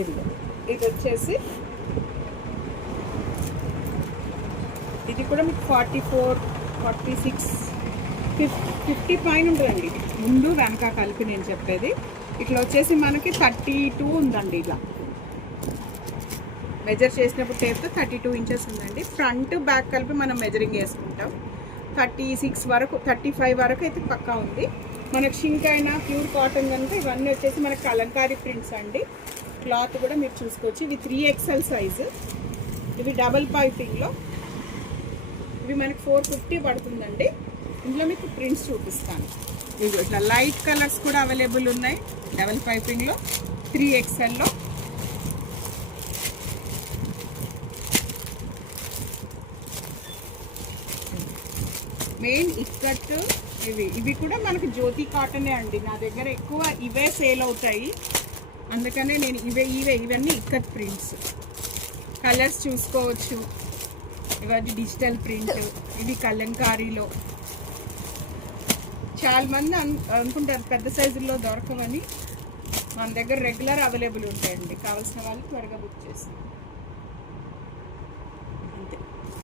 ఇది వచ్చేసి ఇది కూడా మీకు 44, 46, 50 పైన ఉంటుందండి. ముందు వెనక కలిపి నేను చెప్పేది. ఇట్లా వచ్చేసి మనకి 32 ఉందండి. ఇలా మెజర్ చేసినప్పుడు టేప్తో 32 ఇంచెస్ ఉందండి. ఫ్రంట్ బ్యాక్ కలిపి మనం మెజరింగ్ వేసుకుంటాం. 36 వరకు 35 వరకు అయితే పక్కా ఉంది. మనకు షింక్ అయినా ప్యూర్ కాటన్ కనుక ఇవన్నీ వచ్చేసి మనకి కలంకారీ ప్రింట్స్ అండి. క్లాత్ కూడా మీరు చూసుకోవచ్చు. ఇవి 3XL సైజు. ఇవి డబల్ పైపింగ్లో ఇవి మనకి 450 పడుతుందండి. ఇందులో మీకు ప్రింట్స్ చూపిస్తాను. ఇవి ఇట్లా లైట్ కలర్స్ కూడా అవైలబుల్ ఉన్నాయి డబల్ పైపింగ్లో 3XLలో. మెయిన్ ఇక్కట్ ఇవి కూడా మనకి జ్యోతి కాటనే అండి. నా దగ్గర ఎక్కువ ఇవే సేల్ అవుతాయి, అందుకనే నేను ఇవన్నీ ఇక్కత్ ప్రింట్స్. కలర్స్ చూసుకోవచ్చు. ఇవన్నీ డిజిటల్ ప్రింట్. ఇది కలంకారీలో చాలా మంది అనుకుంటారు పెద్ద సైజుల్లో దొరకవని. మన దగ్గర రెగ్యులర్ అవైలబుల్ ఉంటాయండి. కావాల్సిన వాళ్ళు త్వరగా బుక్ చేస్తాం.